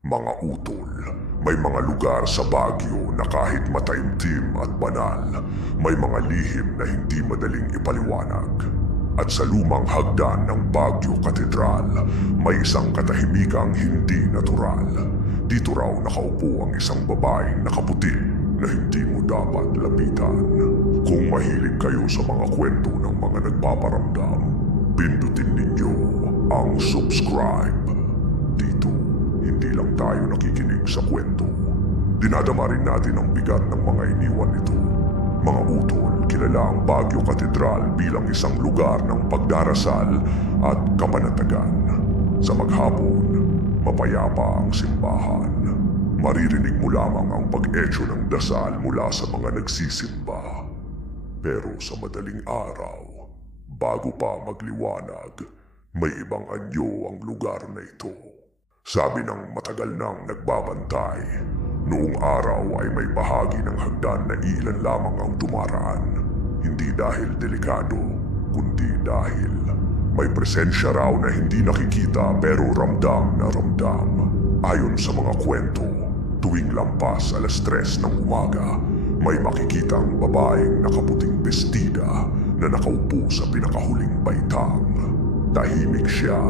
Mga utol, may mga lugar sa Baguio na kahit mataimtim at banal, may mga lihim na hindi madaling ipaliwanag. At sa lumang hagdan ng Baguio Katedral, may isang katahimikang hindi natural. Dito raw nakaupo ang isang babaeng nakaputi na hindi mo dapat lapitan. Kung mahilig kayo sa mga kwento ng mga nagpaparamdam, pindutin ninyo ang subscribe. Dito, hindi lang tayo nakikinig sa kwento. Dinadama rin natin ang bigat ng mga iniwan nito. Mga utol, kilala ang Baguio Katedral bilang isang lugar ng pagdarasal at kapanatagan. Sa maghapon, mapayapa ang simbahan. Maririnig mo lamang ang pag-echo ng dasal mula sa mga nagsisimba. Pero sa madaling araw, bago pa magliwanag, may ibang anyo ang lugar na ito. Sabi ng matagal nang nagbabantay, noong araw ay may bahagi ng hagdan na ilan lamang ang dumaraan. Hindi dahil delikado, kundi dahil may presensya raw na hindi nakikita pero ramdam na ramdam. Ayon sa mga kwento, tuwing lampas alas tres ng umaga, may makikitang babaeng nakaputing bestida na nakaupo sa pinakahuling baitang. Tahimik siya,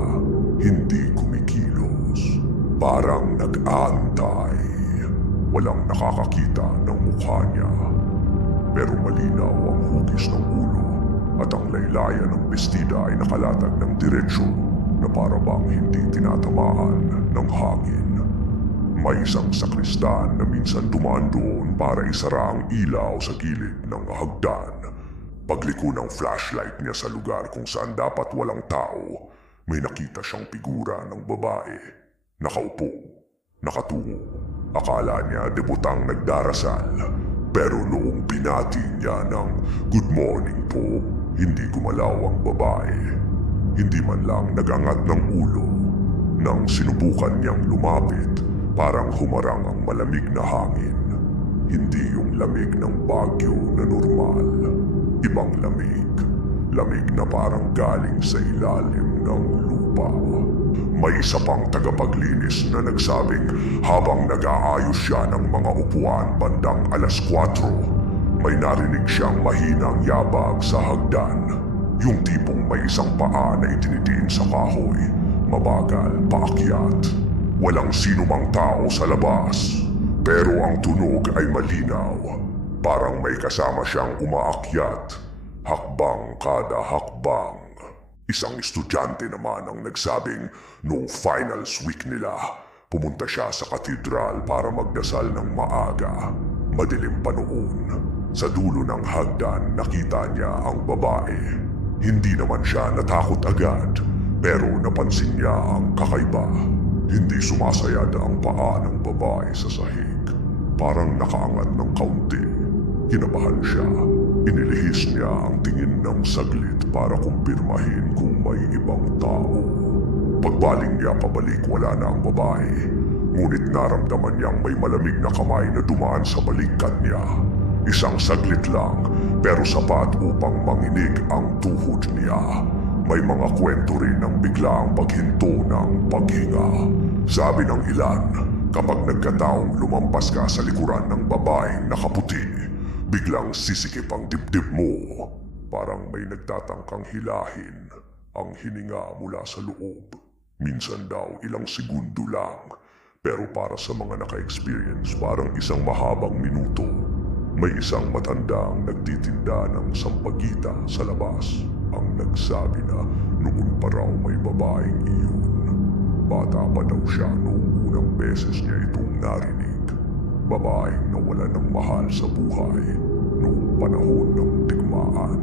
hindi kumikilos. Parang nag-aantay. Walang nakakakita ng mukha niya. Pero malinaw ang hugis ng ulo at ang laylayan ng bestida ay nakalatag ng diretsyo na para bang hindi tinatamaan ng hangin. May isang sakristan na minsan dumaan doon para isara ang ilaw sa gilid ng hagdan. Pagliko ng flashlight niya sa lugar kung saan dapat walang tao, may nakita siyang figura ng babae. Nakaupo, nakatungo. Akala niya debutang nagdarasal. Pero noong binati niya ng good morning po, hindi gumalaw ang babae. Hindi man lang nagangat ng ulo. Nang sinubukan niyang lumapit, parang humarang ang malamig na hangin. Hindi yung lamig ng bagyo na normal. Ibang lamig. Lamig na parang galing sa ilalim ng lupa. May isa pang tagapaglinis na nagsabing habang nag-aayos siya ng mga upuan bandang alas 4, may narinig siyang mahinang yabag sa hagdan. Yung tipong may isang paa na itinitiin sa kahoy, mabagal paakyat. Walang sino mang tao sa labas, pero ang tunog ay malinaw. Parang may kasama siyang umaakyat, hakbang kada hakbang. Isang estudyante naman ang nagsabing noong finals week nila, pumunta siya sa katedral para magdasal ng maaga. Madilim pa noon. Sa dulo ng hagdan nakita niya ang babae. Hindi naman siya natakot agad, pero napansin niya ang kakaiba. Hindi sumasayad ang paa ng babae sa sahig. Parang nakaangat ng kaunti. Kinabahan siya. Inilihis niya ang tingin ng saglit para kumpirmahin kung may ibang tao. Pagbaling niya pabalik wala na ang babae. Ngunit naramdaman niyang may malamig na kamay na dumaan sa balikat niya. Isang saglit lang pero sapat upang manginig ang tuhod niya. May mga kwento rin ng biglaang paghinto ng paghinga. Sabi ng ilan, kapag nagkataong lumampas ka sa likuran ng babaeng nakaputi, biglang sisikip ang dibdib mo. Parang may nagtatangkang hilahin ang hininga mula sa loob. Minsan daw ilang segundo lang, pero para sa mga naka-experience parang isang mahabang minuto. May isang matandang nagtitinda ng sampagita sa labas ang nagsabi na noon pa raw may babaeng iyon. Bata pa daw siya noong unang beses niya itong narinig. Babaeng nawala ng mahal sa buhay noong panahon ng digmaan.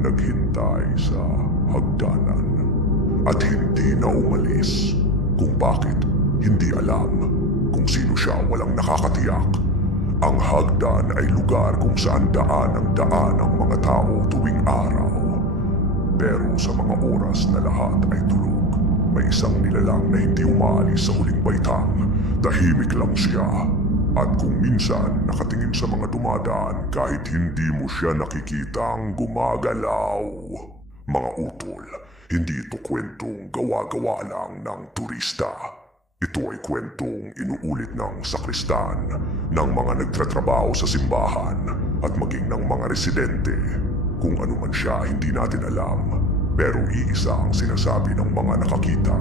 Naghintay sa hagdanan. At hindi na umalis. Kung bakit, hindi alam. Kung sino siya walang nakakatiyak. Ang hagdan ay lugar kung saan daan ang daan ng mga tao tuwing araw. Pero sa mga oras na lahat ay tulog, may isang nilalang na hindi umaalis sa huling baitang. Tahimik lang siya. At kung minsan nakatingin sa mga dumadaan kahit hindi mo siya nakikitang gumagalaw. Mga utol, hindi ito kwentong gawa-gawa lang ng turista. Ito ay kwentong inuulit ng sakristan ng mga nagtatrabaho sa simbahan at maging ng mga residente. Kung ano man siya hindi natin alam, pero iisa ang sinasabi ng mga nakakita.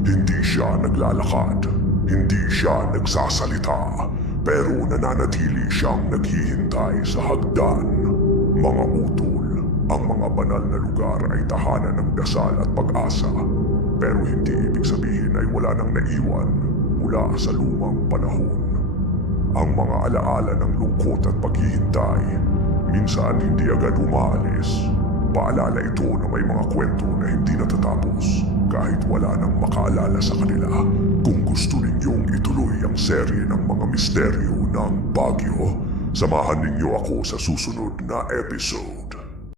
Hindi siya naglalakad, hindi siya nagsasalita, pero nananatili siyang naghihintay sa hagdan. Mga utol, ang mga banal na lugar ay tahanan ng dasal at pag-asa. Pero hindi ibig sabihin ay wala nang naiwan mula sa lumang panahon. Ang mga alaala ng lungkot at paghihintay, minsan hindi agad umaalis. Paalala ito na may mga kwento na hindi natatapos kahit wala nang makaalala sa kanila. Kung gusto ninyong ituloy ang serye ng mga misteryo ng Baguio, samahan ninyo ako sa susunod na episode.